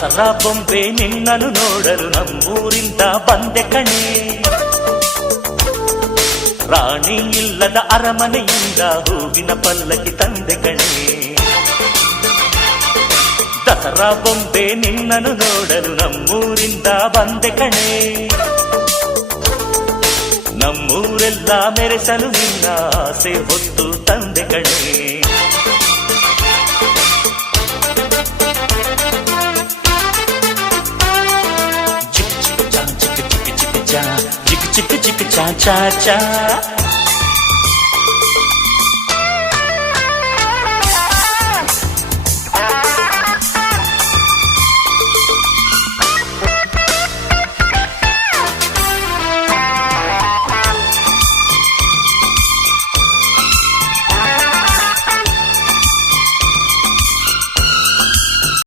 ದಸರಾ ಬೊಂಬೆ ನಿನ್ನನ್ನು ನೋಡಲು ನಮ್ಮೂರಿಂದ ಬಂದೆ ಕಣೆ. ರಾಣಿ ಇಲ್ಲದ ಅರಮನೆಯಿಂದ ಹೂವಿನ ಪಲ್ಲಕ್ಕಿ ತಂದೆ ಕಣೆ. ದಸರಾ ಬೊಂಬೆ ನಿನ್ನನ್ನು ನೋಡಲು ನಮ್ಮೂರಿಂದ ಬಂದೆ ಕಣೆ. ನಮ್ಮೂರೆಲ್ಲ ಮೆರೆಸಲು ನಿನ್ನ ಆಸೆ ಹೊತ್ತು ತಂದೆ ಕಣೆ. ಚಿಕ್ ಚಿಕ್ ಚಾ ಚಿಕ್ ಚಿಕ್ ಚಿಕ್ ಚಾ ಚಿಕ್ ಚಿಕ್ ಚಿಕ್ ಚಾ ಚಾ ಚಾ